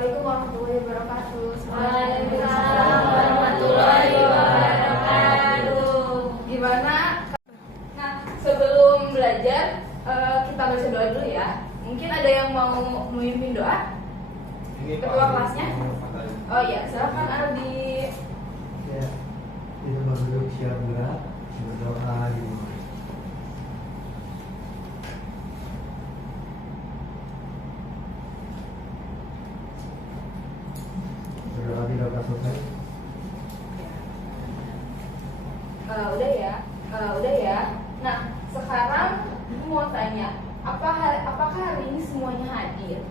Assalamualaikum warahmatullahi wabarakatuh. Waalaikumsalam warahmatullahi wabarakatuh. Gimana? Nah, sebelum belajar kita baca doa dulu ya. Mungkin ada yang mau memimpin doa? Ketua kelasnya? Oh iya, silakan Aldi. Ya, kita berduduk siap gerak, berdoa dimulai. Berdoa tidak selesai. Udah ya. Nah, sekarang aku mau tanya, apakah hari ini semuanya hadir?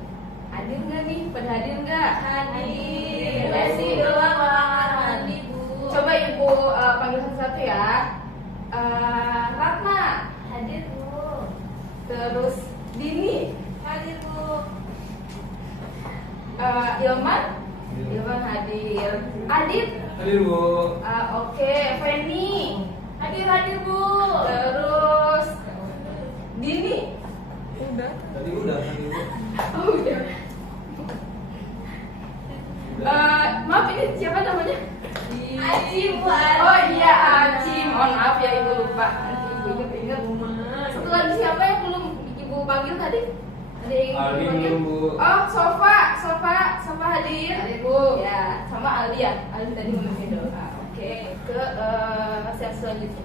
Hadir nggak nih? Pada hadir nggak? Hadir. Kasih doang Hadir, Bu. Coba ibu panggil satu-satu ya. Ratna, Hadir, Bu. terus Dini, Hadir, Bu. Ilman hadir. Adit, Hadir, Bu. oke. Feni, Hadir, Bu. terus Dini. Tadi udah hadir, Bu. Oh udah. Maaf, ini siapa namanya? Aci, Bu. Oh iya, Aci. Mohon maaf ya ibu lupa. Nanti ibu ingat. Satu lagi siapa yang belum ibu panggil tadi? Ada yang ibu Aldi panggil? belum, Bu. Oh, Sofa hadir. Bu. Ya, sama Aldi ya. Aldi tadi memimpin doa. Oke, ke yang selanjutnya.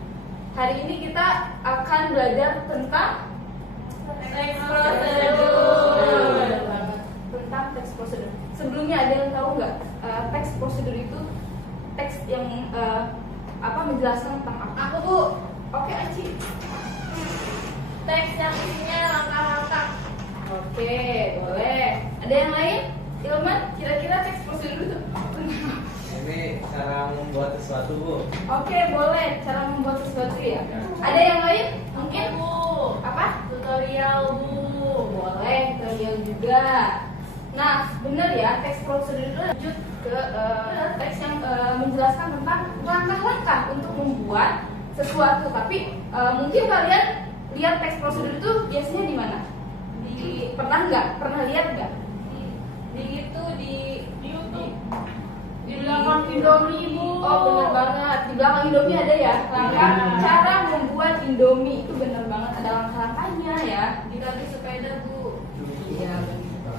Hari ini kita akan belajar tentang Teks prosedur. prosedur. Tentang teks prosedur. Sebelumnya ada yang tahu nggak teks prosedur itu teks yang menjelaskan tentang apa? Aku, Bu. Oke, Aci. Teks yang isinya langkah-langkah. Oke, boleh. Ada yang lain? Ilman, kira-kira teks prosedur itu Ini cara membuat sesuatu, Bu. Oke, boleh. Cara membuat sesuatu ya. Ada yang lain? Mungkin Bu. apa? Tutorial, Bu. Boleh, tutorial juga. Nah, benar ya, teks prosedur itu lanjut ke teks yang menjelaskan tentang langkah-langkah untuk membuat sesuatu. Tapi mungkin kalian lihat teks prosedur itu biasanya di mana? Pernah nggak? Pernah lihat nggak? Di YouTube. Di belakang Indomie, Bu. Oh, benar banget. Di belakang Indomie ada ya langkah cara membuat Indomie. Itu benar banget, ada langkah-langkahnya ya. Di kaki sepeda, Bu. Iya.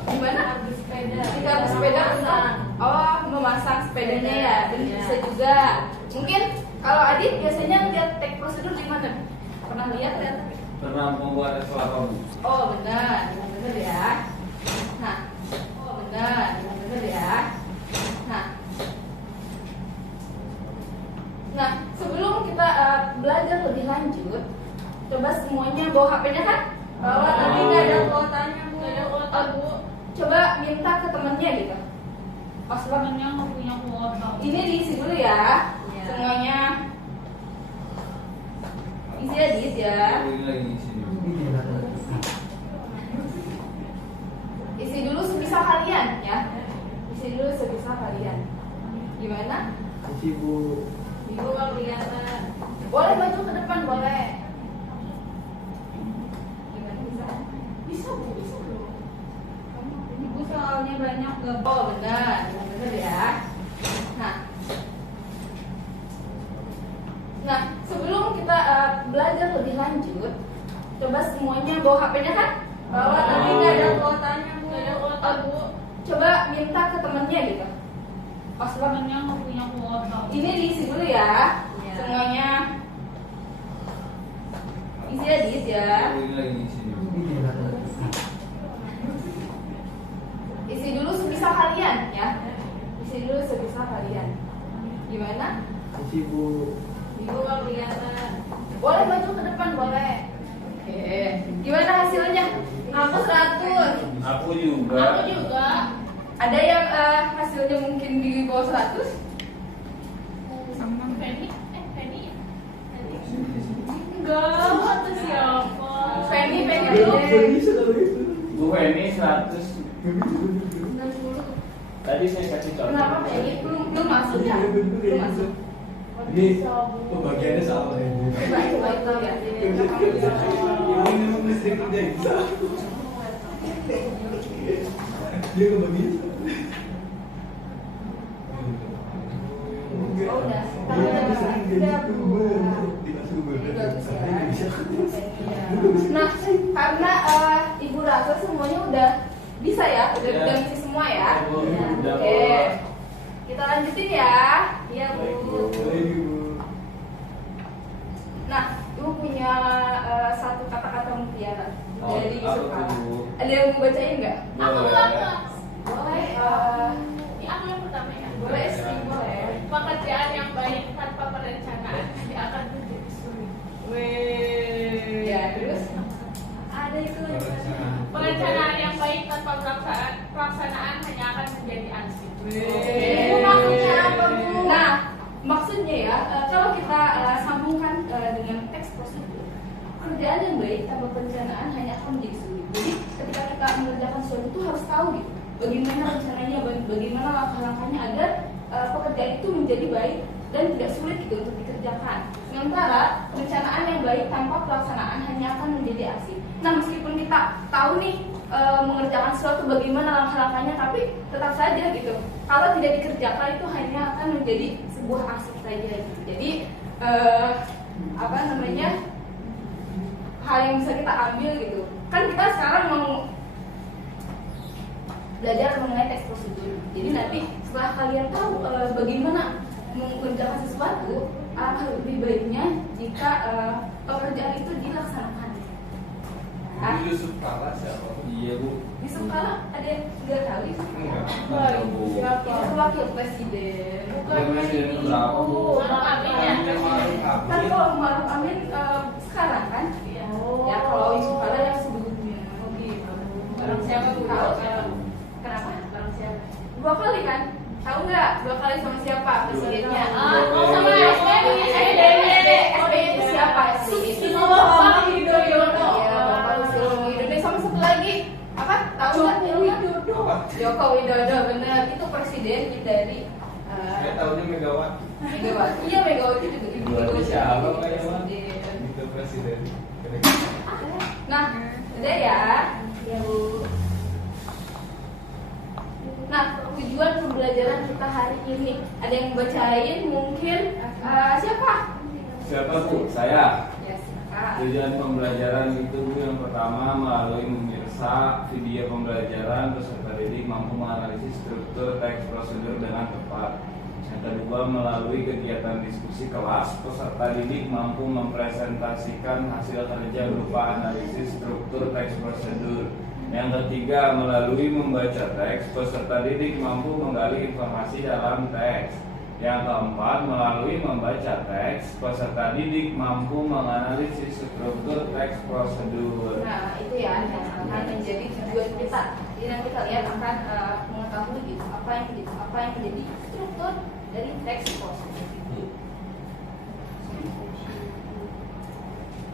Gimana? Kaki sepeda. Jika sepeda untuk memasang sepedanya ya, dan Iya. bisa juga. Mungkin kalau Adit biasanya lihat teks prosedur di mana? Pernah lihat ya? Pernah membuat sesuatu, Bu. Oh benar ya. Nah, benar ya. Nah, sebelum kita belajar lebih lanjut, coba semuanya bawa HP-nya kan? Bawa, tapi nggak ada kuotanya, Bu. Nggak ada kuota, Bu. Coba minta ke temennya gitu. Oh, Temennya nggak punya kuota. ini diisi dulu ya. Iya. Semuanya isi ya, diisi ya. Ini lagi di sini. Ini tidak. Isi dulu sebisa kalian ya. Isi dulu sebisa kalian. Gimana? Isi, Bu. Ibu nggak kelihatan. Boleh maju ke depan, boleh. Gimana bisa? Bisa, Bu, bisa dong. Ibu soalnya banyak gak? Oh, benar ya. Nah, sebelum kita belajar lebih lanjut, coba semuanya bawa HP-nya kan? Bawa, tapi nggak ada kuotanya, Bu. Nggak ada kuota, Bu. Coba minta ke temennya gitu. Oh, Temennya nggak punya kuota. ini diisi dulu ya. Iya. Semuanya isi ya, diisi ya. Ini lagi di sini. Ini tidak. Isi dulu sebisa kalian ya. Isi dulu sebisa kalian. Gimana? Isi, Bu. Ibu nggak kelihatan. Boleh maju ke depan, boleh. Oke. Gimana hasilnya? Aku 100. Aku juga. Aku juga. Ada yang hasilnya mungkin di bawah 100? Sama Feni. Feni. Enggak. Itu siapa? Feni Belum dulu. bisa kalau itu. Bu ini 100. 90. Tadi saya kasih contoh. Kenapa Feni? Belum masuk ya? Belum masuk. Ini pembagiannya sama ini. Coba itu ya. Ini memang listrik kerja bisa. Dia kebagian. Oh, udah. Iya, dia sering jadi youtuber. Tidak youtuber. Bagus ya. Bisa. Nah, karena Ibu rasa semuanya udah bisa ya, udah Ya. udah ngisi semua ya. Bu, Ya, udah, oke. Bu. Kita lanjutin ya. Iya, Baik, Bu. Bu. Baik, Ibu. Nah, Ibu punya satu kata-kata mutiara Oh, dari apa Yusuf Kala. tuh, Bu? Ada yang mau bacain nggak? Aku Boleh. Boleh. Ini aku yang pertama ya. Boleh sih, boleh. Pekerjaan yang baik tanpa perencanaan tidak akan menjadi sulit. Wih. Ya, terus ada itu. Perencanaan yang baik tanpa pelaksanaan hanya akan menjadi ansih. Itu maksudnya apa, Bu? Nah, maksudnya ya, kalau kita sambungkan dengan teks prosedur, kerjaan yang baik tanpa perencanaan hanya akan menjadi sulit. Jadi, ketika kita mengerjakan sesuatu itu harus tahu gitu, bagaimana rencananya, bagaimana langkah-langkahnya agar pekerjaan itu menjadi baik dan tidak sulit gitu untuk dikerjakan. Sementara perencanaan yang baik tanpa pelaksanaan hanya akan menjadi arsip. Nah, meskipun kita tahu nih mengerjakan sesuatu bagaimana langkah-langkahnya, tapi tetap saja gitu, kalau tidak dikerjakan itu hanya akan menjadi sebuah arsip saja gitu. Jadi apa namanya, hal yang bisa kita ambil gitu, kan kita sekarang mau belajar mengenai teks prosedur. Jadi nanti setelah kalian tahu bagaimana mengerjakan sesuatu, alangkah lebih baiknya jika pekerjaan itu dilaksanakan. Bu Yusuf Kala siapa? Iya, Bu. Yusuf Kala ada yang nggak tahu? Enggak, Bu. Itu wakil presiden. Bukan presiden berapa, Bu? Maruf Amin ya, presiden. Kan kalau Maruf Amin sekarang kan? Iya. Ya kalau Yusuf Kala yang sebelumnya. Oh gitu. Barang siapa Bu? Tahu. Kenapa? Barang siapa? 2 kali kan? Tahu nggak? 2 kali sama siapa presidennya? Oh, sama SBY. SBY itu siapa? Susilo Bambang Yudhoyono. Iya, Bapak Susilo Yudhoyono. Sama satu lagi apa? Tahu nggak? Apa? Joko Widodo, benar. Itu presiden dari Saya tahunya Megawati. Megawati. Iya, Megawati juga. Megawati siapa, Pak, ya, Pak? Presiden. Itu presiden. Nah, udah ya. Ya, Bu. Nah, tujuan pembelajaran kita hari ini, ada yang bacain mungkin siapa? Siapa, Bu? Saya. Ya, silakan. Tujuan pembelajaran itu, Bu, yang pertama melalui memirsa video pembelajaran peserta didik mampu menganalisis struktur teks prosedur dengan tepat. Yang kedua, melalui kegiatan diskusi kelas, peserta didik mampu mempresentasikan hasil kerja berupa analisis struktur teks prosedur. Yang ketiga, melalui membaca teks, peserta didik mampu menggali informasi dalam teks. Yang keempat, melalui membaca teks, peserta didik mampu menganalisis struktur teks prosedur. Nah, itu ya yang akan menjadi tujuan kita. Jadi nanti kalian akan mengetahui gitu, apa yang menjadi struktur dari teks prosedur itu.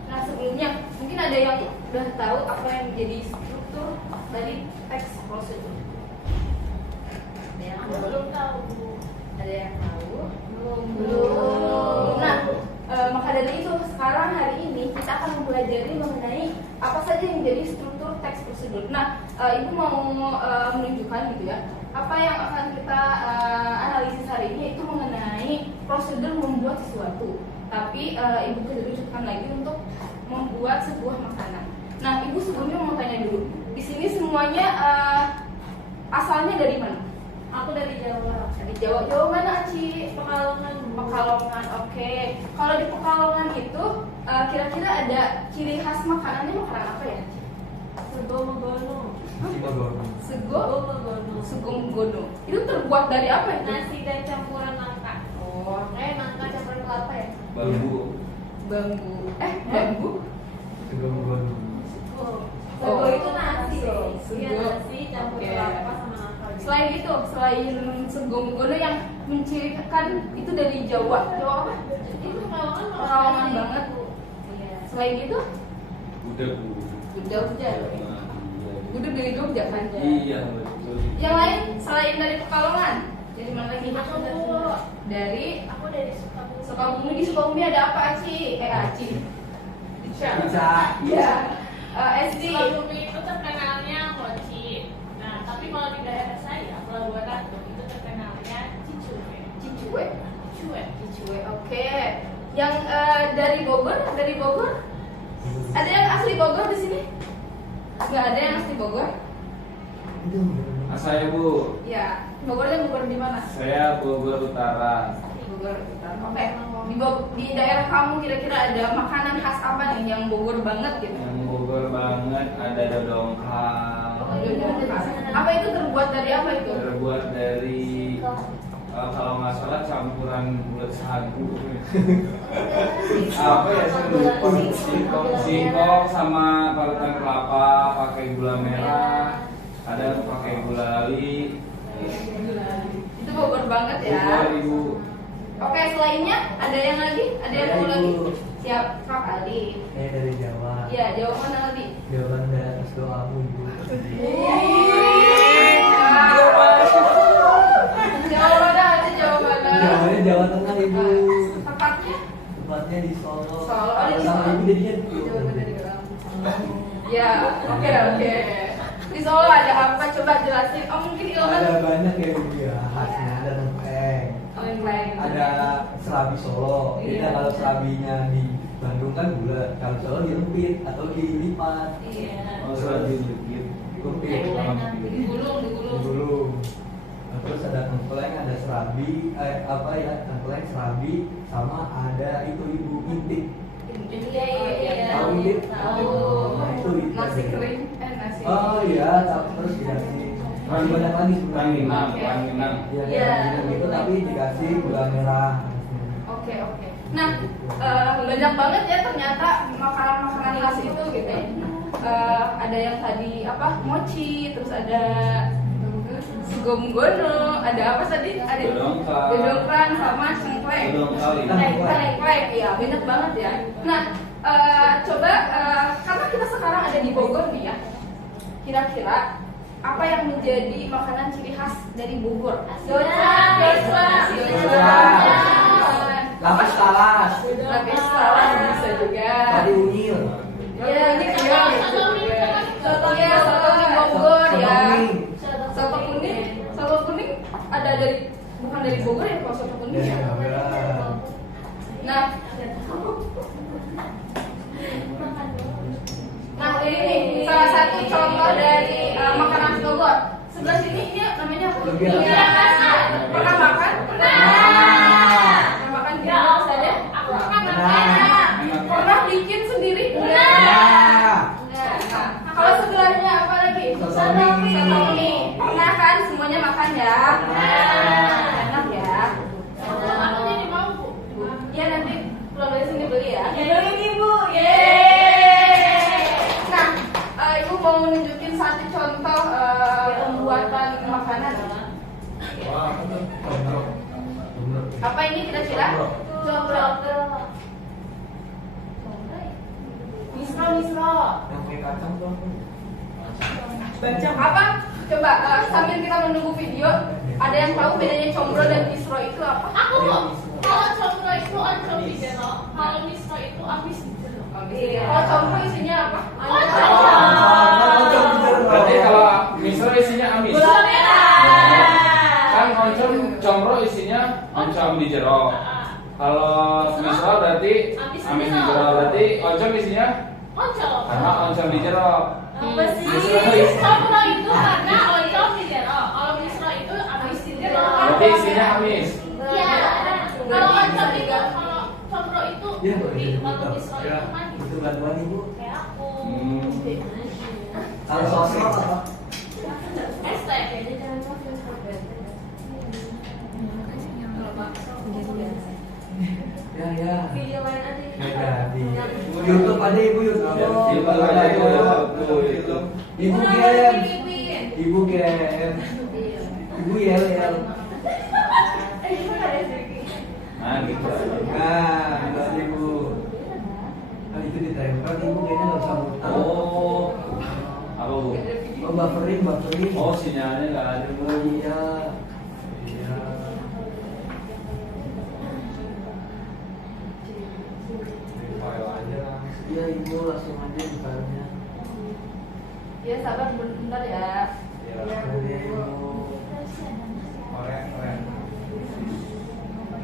Nah, sebelumnya mungkin ada yang udah tahu apa yang menjadi struktur dari teks prosedur. Ada yang Aku belum tahu, Bu. Ada yang tahu? Belum. Nah, maka dari itu sekarang hari ini kita akan mempelajari mengenai apa saja yang menjadi struktur teks prosedur. Nah, Ibu mau menunjukkan gitu ya, apa yang akan kita analisis hari ini itu mengenai prosedur membuat sesuatu. Tapi Ibu kerucutkan lagi untuk membuat sebuah makanan. Nah, Ibu sebelumnya mau tanya dulu, di sini semuanya asalnya dari mana? Aku dari Jawa. Dari Jawa. Jawa mana, Aci? Pekalongan. Pekalongan, oke. Kalau di Pekalongan itu kira-kira ada ciri khas makanannya makanan apa ya? Sego Megono. Sego Megono. Sugong-gono. Itu terbuat dari apa itu? Nasi dan campuran nangka. Oh, Nangka campuran kelapa ya? Bambu. bambu. Bambu? Sego. Oh. Sego itu nasi. Sego. Iya, nasi campur Oke. kelapa sama nangka. gitu. Selain itu, selain Sugong-gono yang mencirikan itu dari Jawa. Jawa apa? Itu Pekalongan Pekalongan banget. Iya. Selain itu, Udah, Bu. Jogja. Gudeg dari Jogja kan? Iya, betul. Yang lain selain dari Pekalongan, dari mana lagi? Aku Dari dari Sukabumi. Sukabumi. Di Sukabumi ada apa, Aci? Aci. Bisa. Iya. SD. Sukabumi itu terkenalnya mochi. Nah, tapi kalau di daerah saya, Pelabuhan Ratu itu terkenalnya cicue. Cicue. Cicue. Bogor? Dari Bogor? Ada yang asli Bogor di sini? Nggak ada yang asli Bogor? Saya Bu, Ya, Bogornya Bogor di mana? saya Bogor Utara. Bogor. Oke. Di daerah kamu kira-kira ada makanan khas apa nih yang Bogor banget gitu? Yang Bogor banget ada dodongkal. Apa itu terbuat dari apa itu? Terbuat dari kalau nggak salah campuran bulat sagu. Apa ya saya lupa. Singkong sama parutan kelapa, pakai gula merah, ada pakai gula ali. Itu Bogor banget ya. Bogor Ibu. Oke, selainnya ada yang lagi? Ada yang mau lagi? Siap, Kak Ali. Saya dari Jawa. Iya, Jawa mana lagi? Jawaban dari atas doamu Ibu. Jawa mana? Ada Jawa mana? Jawanya Jawa Tengah Ibu. Tepatnya? Tepatnya di Solo. Solo. Oh, di Sama Solo. Ibu jadinya Jawa dari dalam. Ya, oke. Di Solo ada apa? Coba jelasin. Oh, mungkin Ilman. Ada banyak ya Ibu ya. Khasnya ada tengkleng. Ada serabi Solo. Beda Iya. kalau serabinya di Bandung kan bulat, kalau Solo dilempit atau dilipat. Iya. Oh, sudah dikit. Dilempit. Digulung. Digulung. Nah, terus ada tengkleng, ada serabi, tengkleng, serabi, sama ada itu Ibu intik. Iya. Tahu intik? Tahu. Nah, itu Nasi kering. Nasi. Oh iya, terus dikasih masih banyak lagi sebenarnya. Ranginang. Iya, Iya. gitu tapi dikasih gula merah. Oke. Nah, banyak banget ya ternyata makanan-makanan khas itu gitu ya. Ada yang tadi apa? Mochi, terus ada segomgono, ada apa tadi? Ada dodongkal sama cengkleng. Cengkleng, ya banyak banget ya. Nah, coba karena kita sekarang ada di Bogor nih ya. Kira-kira apa yang menjadi makanan ciri khas dari Bogor? Lapis talas. Lapis talas bisa juga. Tadi unyil. Ya, ini dia gitu juga. Soto di Bogor ya. Soto kuning ada dari bukan dari Bogor ya kalau soto kuning ya. Nah, ini nih salah satu contoh dari makanan khas Bogor. Sebelah sini ini namanya apa? Lumpia. Pernah makan? Pernah makan di mana saja? Pernah bikin sendiri? Nah, kalau sebelahnya apa lagi? Soto mie. Pernah kan semuanya makan ya? Enak ya. Aku jadi mau Bu. Ya nanti pulang dari sini beli ya. Ibu. Nah, Ibu mau nunjukin satu contoh pembuatan makanan. Apa ini kira-kira? Coba. Misro. Yang pakai kacang tuh. Apa? Coba sambil kita menunggu video, ada yang tahu bedanya combro dan misro itu apa? Aku kok. Kalau combro itu oncom di jero, kalau misro itu amis di jero. Kalau combro isinya apa? Berarti kalau misro isinya amis. Gula merah. Kan oncom combro isinya oncom di jero. Kalau misro berarti amis di jero. Berarti oncom isinya Oncom. karena oncom di jero. Apa sih? Combro itu karena oncom di jero. Kalau misro itu amis di jero. Berarti isinya amis. Iya. Kalau oncom itu kalau combro itu Iya, boleh gurih, jadi kalau buta. misro Ya, itu manis. itu bantuan Ibu. Kayak aku. Kalau sosro apa? Es teh. Ya. Video lain aja. Ya, di YouTube ada Ibu YouTube. Ibu Gem. Ibu Gem. Ibu Yel. Nah gitu. Nah, itu Ibu. Kan itu ditempel Ibu kayaknya nggak usah muter. Oh, apa Bu? Oh, bufferin. Oh, sinyalnya nggak ada Bu. Iya. File aja lah. Iya Ibu langsung aja di filenya. Ya sabar bentar ya. Ya. Iya Ibu. Keren.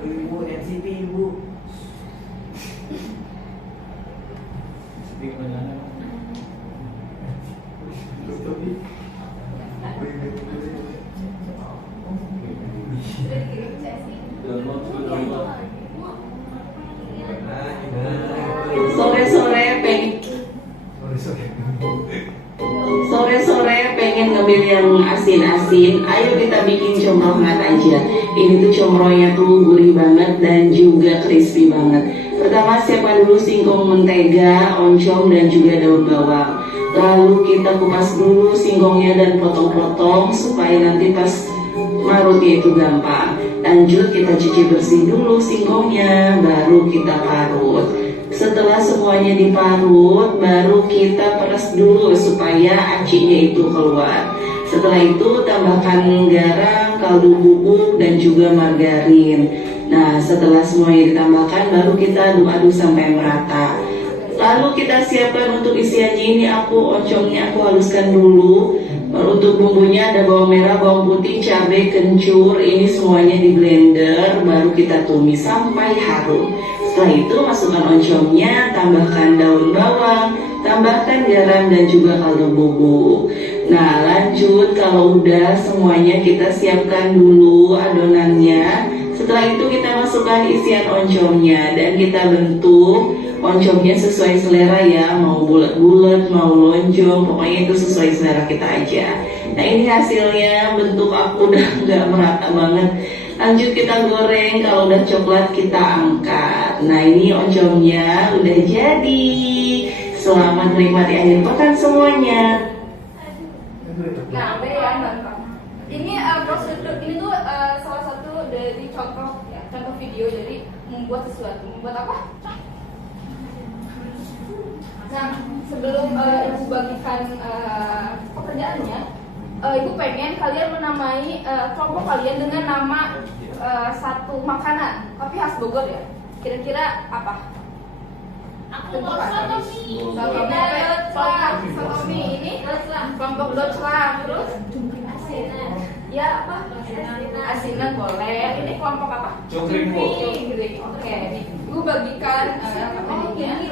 Ibu NCT Ibu. Stick banana. Sudah dikirim ke saya sih. Download, download. Sore-sore pengen ngambil yang asin-asin, ayo kita bikin comrohan aja. Ini tuh comrohnya tuh gurih banget dan juga crispy banget. Pertama siapkan dulu singkong mentega, oncom dan juga daun bawang. Lalu kita kupas dulu singkongnya dan potong-potong supaya nanti pas marutnya itu gampang. Lanjut kita cuci bersih dulu singkongnya, baru kita parut. Setelah semuanya diparut, baru kita peres dulu supaya acinya itu keluar. Setelah itu tambahkan garam, kaldu bubuk dan juga margarin. Nah, setelah semuanya ditambahkan, baru kita aduk-aduk sampai merata. Lalu kita siapkan untuk isiannya. Ini oncomnya aku haluskan dulu. Untuk bumbunya ada bawang merah, bawang putih, cabai, kencur. Ini semuanya di blender, baru kita tumis sampai harum. Setelah itu masukkan oncomnya, tambahkan daun bawang, tambahkan garam dan juga kaldu bubuk. Nah, lanjut kalau udah semuanya kita siapkan dulu adonannya. Setelah itu kita masukkan isian oncomnya dan kita bentuk oncomnya sesuai selera ya, mau bulat-bulat, mau lonjong, pokoknya itu sesuai selera kita aja. Nah, ini hasilnya, bentuk aku udah nggak merata banget. Lanjut kita goreng, kalau udah coklat kita angkat. Nah, ini oncomnya udah jadi. Selamat menikmati akhir pekan semuanya. Nah, ada ya nonton. Ini prosedur ini tuh salah satu dari contoh ya, contoh video dari membuat sesuatu. Membuat apa? Nah, sebelum ibu bagikan pekerjaannya, ibu pengen kalian menamai kelompok kalian dengan nama satu makanan, tapi khas Bogor ya. Kira-kira apa? Aku mau sotomi. Sotomi ini kelompok Dotslang, terus ya apa? Asinan boleh. Ini kelompok apa? Cungkring, Bu. Cungkring. Oke, ibu bagikan ini.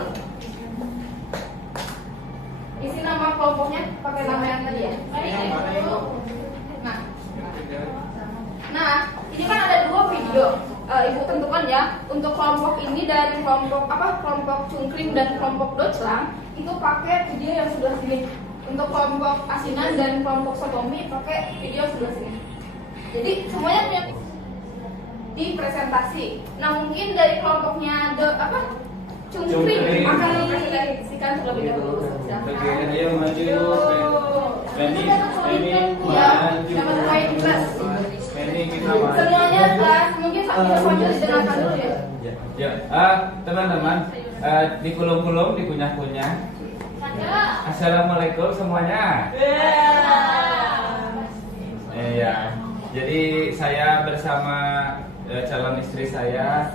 Isi nama kelompoknya pakai nama yang tadi ya. Nah, ini kan ada dua video. Ibu tentukan ya untuk kelompok ini dan kelompok apa? Kelompok Cungkring dan kelompok Dotslang itu pakai video yang sebelah sini. Untuk kelompok asinan dan kelompok sotomi pakai video sebelah sini. Jadi semuanya punya di presentasi. Nah, mungkin dari kelompoknya Cungkring akan dipresentasikan terlebih dahulu. Bagian dia maju. Ini Ya, sama mulai di kelas. Ini kita maju. Semuanya kelas, mungkin sambil sambil didengarkan dulu ya. Ya, teman-teman, dikulum-kulum, dikunyah-kunyah. Assalamualaikum semuanya. Iya. Jadi saya bersama calon istri saya,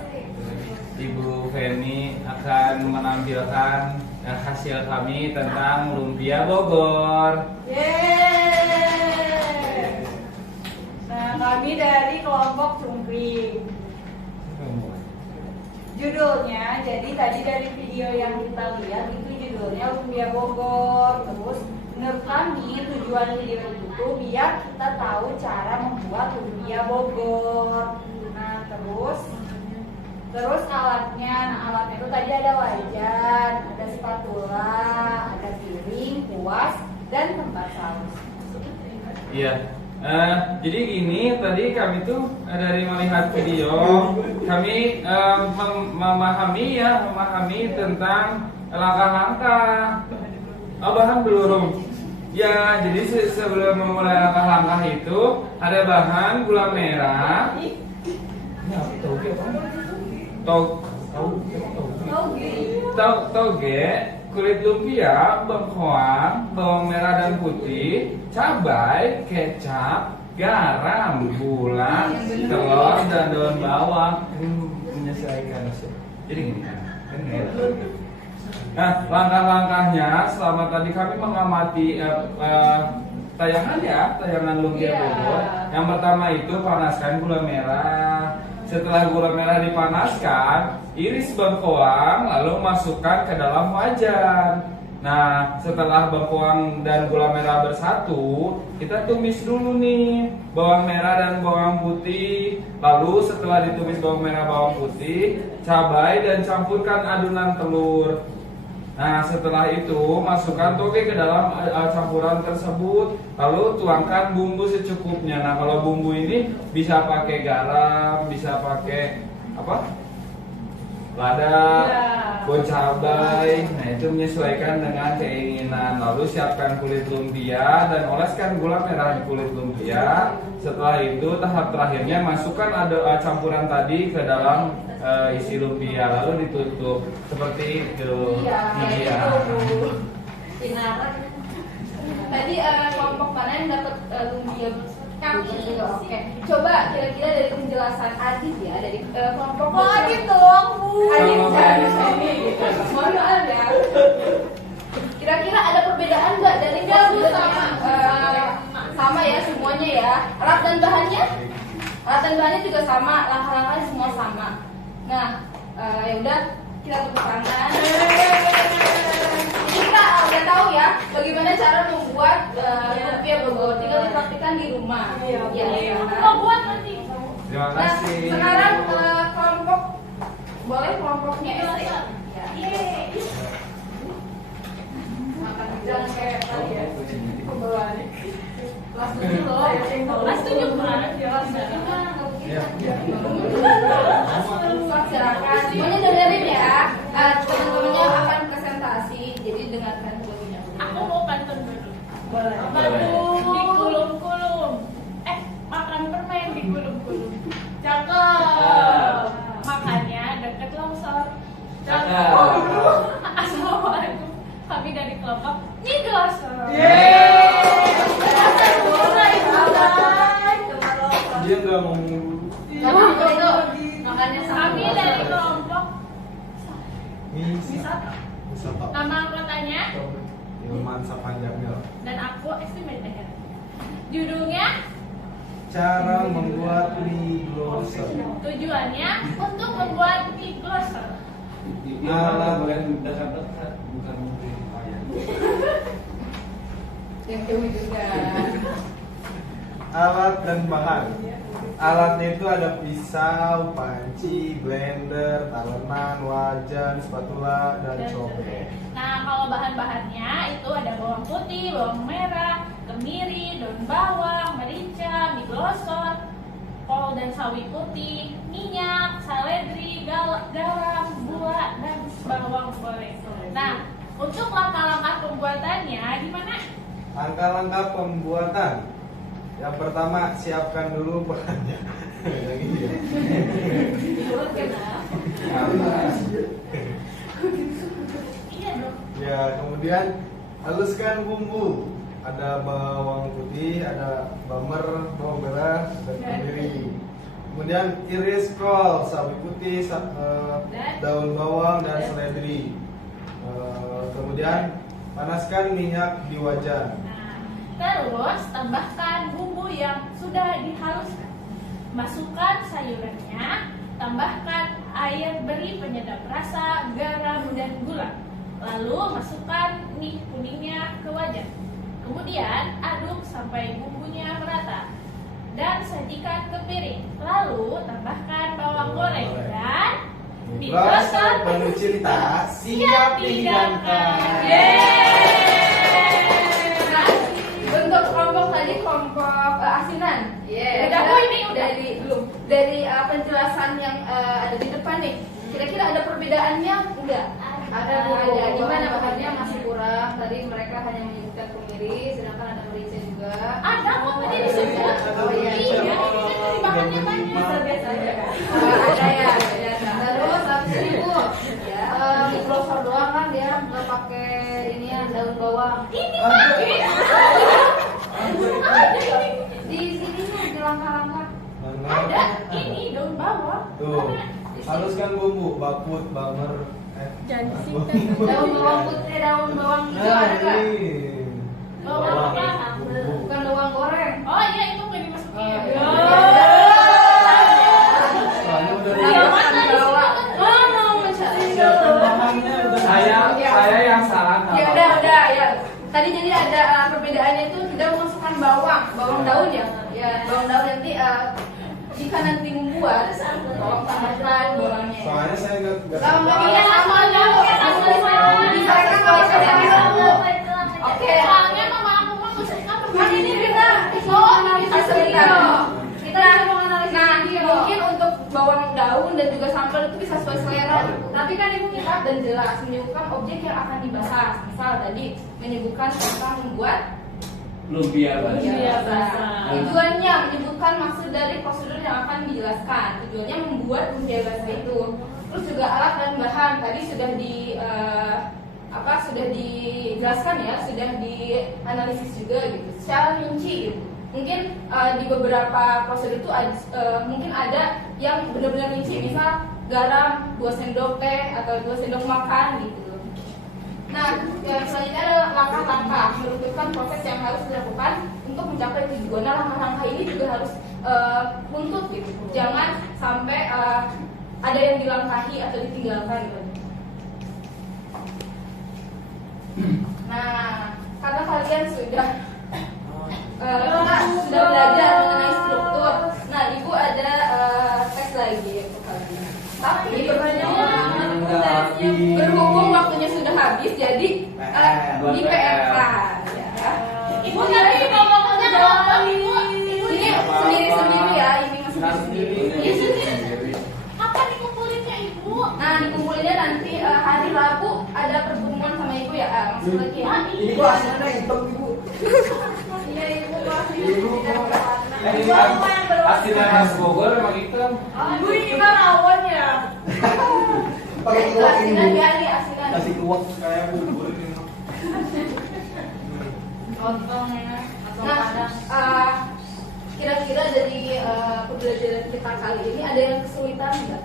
Ibu Feni, akan menampilkan hasil kami tentang lumpia Bogor. Nah, kami dari kelompok Cungkring. Judulnya, jadi tadi dari video yang kita lihat itu judulnya Lumpia Bogor. Terus menurut kami tujuan video itu tuh biar kita tahu cara membuat lumpia Bogor. Nah, terus alatnya. Nah, alatnya itu tadi ada wajan, ada spatula, ada piring, kuas, dan tempat saus. Iya. Jadi gini, tadi kami tuh dari melihat video, kami memahami tentang langkah-langkah. Bahan belum. Ya, jadi sebelum memulai langkah-langkah itu ada bahan gula merah, toge, kulit lumpia, bengkoang, bawang merah dan putih, cabai, kecap, garam, gula, telur dan daun bawang. Menyesuaikan. Jadi gini kan enak. Nah, langkah-langkahnya selama tadi kami mengamati tayangan lumpia Bogor. Yang pertama itu panaskan gula merah Setelah gula merah dipanaskan, iris bengkoang lalu masukkan ke dalam wajan. Nah, setelah bengkoang dan gula merah bersatu, kita tumis dulu nih bawang merah dan bawang putih. Lalu setelah ditumis bawang merah, bawang putih, cabai dan campurkan adonan telur. Nah, setelah itu masukkan toge ke dalam campuran tersebut. Lalu tuangkan bumbu secukupnya. Nah, kalau bumbu ini bisa pakai garam, bisa pakai apa? Lada, bawang cabai. Nah, itu menyesuaikan dengan keinginan. Lalu siapkan kulit lumpia dan oleskan gula merah di kulit lumpia. Setelah itu tahap terakhirnya masukkan campuran tadi ke dalam isi lumpia, lalu ditutup seperti itu. Iya. Tadi kelompok mana yang dapat lumpia? Oke. Coba kira-kira dari penjelasan Adit ya, dari kelompok. Oh, Adit dong, Bu. Adit Sama dari Adit. sini. Mohon maaf ya. Kira-kira ada perbedaan nggak dari prosedurnya? Sama ya semuanya ya. Alat dan bahannya? Alat dan bahannya juga sama, langkah-langkahnya semua sama. Nah, ya udah kita tepuk tangan. Jadi kita udah tahu ya bagaimana cara membuat lumpia Bogor. Tinggal dipraktikkan di rumah. Iya. Mau buat nanti. Terima Nah, kasih. sekarang kelompok boleh kelompoknya SD. Ya. Jangan kayak tadi ya. Pembawaan. Kelas 7 loh. Kelas 7 kemarin. Masyarakat semuanya dengerin ya. Teman-temannya akan presentasi. Jadi dengarkan dulunya. Aku mau pantun dulu. Boleh. Pantun dikulum-kulum. Makan permen dikulum-kulum. Cakep. Makannya deket longsor. Cakep. Assalamualaikum. Kami dari kelompok Niglosor. Dia nggak mau Makanya Kami dari kelompok wisata. nama anggotanya Ilman Sapanjamil. dan aku estimator. Judulnya Cara membuat mie glosor. tujuannya untuk membuat mie glosor. Alat bagian dekat-dekat bukan mungkin ayam. yang dewi juga. Alat dan bahan. Alatnya itu ada pisau, panci, blender, talenan, wajan, spatula, dan cobek. Nah, kalau bahan-bahannya itu ada bawang putih, bawang merah, kemiri, daun bawang, merica, mie glosor, kol dan sawi putih, minyak, seledri, garam, gula, dan bawang goreng. Nah, untuk langkah-langkah pembuatannya gimana? Langkah-langkah pembuatan. Yang pertama, siapkan dulu bahannya. Yang ini ya. Iya dong. Ya, kemudian haluskan bumbu. Ada bawang putih, ada bawang merah, dan kemiri. Kemudian iris kol, sawi putih, daun bawang, dan seledri. Kemudian panaskan minyak di wajan. Nah, terus tambahkan bumbu yang sudah dihaluskan. Masukkan sayurannya, tambahkan air beri penyedap rasa, garam, dan gula. Lalu masukkan mie kuningnya ke wajan. Kemudian aduk sampai bumbunya merata dan sajikan ke piring. Lalu tambahkan bawang goreng dan mie glosor penuh cerita siap dihidangkan. Nah, bentuk kelompok tadi kelompok asinan. Udah ini udah belum dari penjelasan yang ada di depan nih. Kira-kira ada perbedaannya enggak? Ada. Gimana bahannya masih kurang? Tadi mereka hanya menyebutkan kemiri, sedangkan ada merica juga. ada kok tadi disebut. Oh iya. Iya, ini kan dari bahannya banyak. Biasa aja. Ada ya. Terus habis ini Bu, mie glosor doang kan dia nggak pakai ini ya daun bawang. Ini pakai. Ada ini. Di sini di langkah-langkah. Ada ini daun bawang. Tuh, Ada. haluskan bumbu, bakut, bamer, Jangan bawang disingkat. Daun bawang putih, daun bawang hijau Nah, ada nggak? ini. Bawang apa? Bukan bawang goreng. Oh iya itu nggak dimasukin. Oh, iya. Oh. Soalnya perbedaannya itu tidak memasukkan bawang daun ya. Ya, bawang daun nanti jika nanti membuat bawang tambahkan bawangnya. Soalnya saya nggak Iya, soalnya Oke. soalnya mama aku mah musiknya Kan ini kita mau analisis kita. Kita mau analisis. Nah, mungkin untuk bawang daun dan juga sambal itu bisa sesuai selera. Tapi kan ibu kita dan jelas menyebutkan objek yang akan dibahas. Misal tadi menyebutkan tentang membuat lumpia Lumpia basah. basah. Tujuannya menyebutkan maksud dari prosedur yang akan dijelaskan. Tujuannya membuat lumpia basah itu. Terus juga alat dan bahan tadi sudah sudah dijelaskan ya, sudah dianalisis juga gitu. Secara rinci gitu. Mungkin di beberapa prosedur itu mungkin ada yang benar-benar rinci, misal garam 2 sendok teh atau 2 sendok makan gitu. Nah, yang selanjutnya adalah langkah-langkah menentukan proses yang harus dilakukan untuk mencapai tujuan. Nah, langkah-langkah ini juga harus runtut gitu. Jangan sampai ada yang dilangkahi atau ditinggalkan gitu. Nah, karena kalian sudah belajar mengenai struktur. Nah, ibu ada teks lagi untuk kalian. Tapi berhubung waktunya sudah habis, jadi di PRK ya. Ibu tadi ngomongnya apa ibu? Ini sendiri-sendiri ya, ini masih sendiri. Iya sendiri. Kapan dikumpulin ibu? Nah, dikumpulinnya nanti hari Rabu ada pertemuan sama ibu ya, masuk lagi ya. Ini kok hasilnya hitam ibu. Iya ibu, pasti Ini aslinya khas Bogor emang hitam. Ibu ini kan rawon ya. Pakai tuak ini bu. Asinan. Kasih tuak. kayak bubur ini. Lontong ya. Nah, kira-kira dari pembelajaran kita kali ini ada yang kesulitan nggak?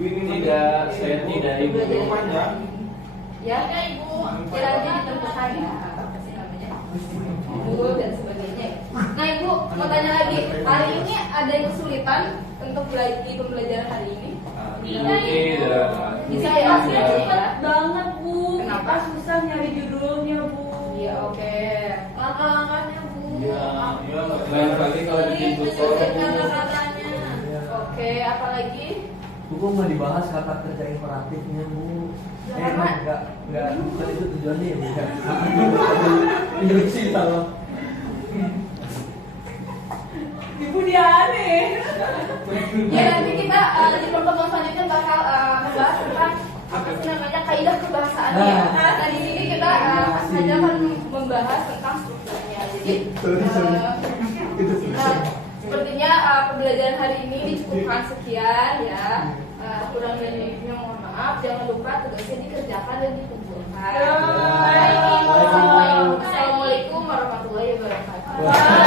Ibu ini tidak, saya tidak ibu. Pembelajaran kita panjang. kali ini? Ya, Ibu. kiranya ditentukan ya apa sih namanya judul dan sebagainya. Nah ibu mau tanya lagi, hari ini ada yang kesulitan untuk di pembelajaran hari ini? Tidak. Bisa ya? Kelasnya cepet banget bu. Kenapa? Susah nyari judulnya bu. Iya oke. Langkah-langkahnya bu. Ya, lain kali kalau bikin tutor. Kata-katanya. Oke, apalagi? Bu kok nggak dibahas kata kerja imperatifnya bu? Emang nggak bukan itu tujuannya ya bu? Instruksi kalau. Ibu dia aneh. Ya nanti kita di pertemuan selanjutnya bakal membahas tentang apa sih namanya kaidah kebahasaannya. Nah di sini kita hanya akan membahas tentang strukturnya. Jadi sepertinya pembelajaran hari ini dicukupkan sekian ya. Kurang lebihnya mohon maaf. Jangan lupa tugasnya dikerjakan dan dikumpulkan. Assalamualaikum warahmatullahi wabarakatuh.